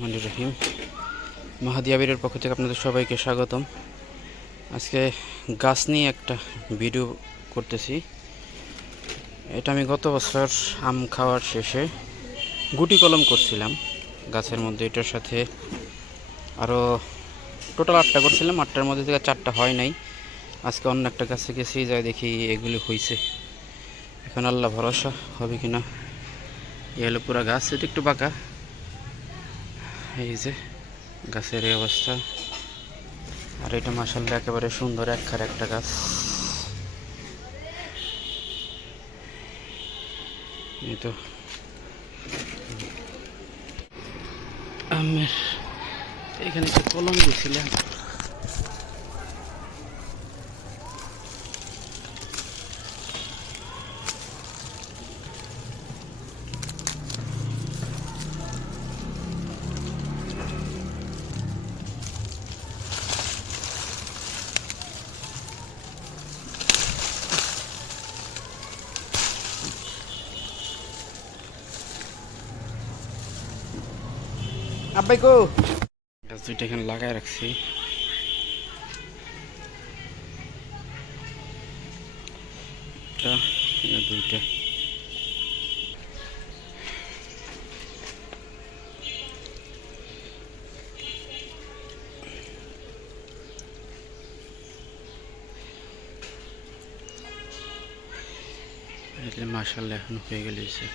রহমানির রহিম। মাহাদি আবিরের পক্ষ থেকে আপনাদের সবাইকে স্বাগতম। আজকে গাছ নিয়ে একটা ভিডিও করতেছি। এটা আমি গত বছর আম খাওয়ার শেষে গুটি কলম করছিলাম গাছের মধ্যে। এটার সাথে আরও টোটাল 8টা করছিলাম, 8টার মধ্যে থেকে 4টা হয় নাই। আজকে অন্য একটা গাছে গেছি, যাই দেখি এগুলি হয়েছে। এখন আল্লাহ ভরসা হবে কিনা। এ হলো পুরা গাছ, এটা একটু বাঁকা। এই যে গাছের এই অবস্থা। আর এটা মাশাআল্লাহ একেবারে সুন্দর একখার একটা গাছ। এই তো আমের এখানে একটা কলম দিয়েছিলাম। আব্বাই গো, গাছ দুইটা এখানে লাগায় রাখছি। দুইটা মাশাআল্লাহ এখন হয়ে গেছে।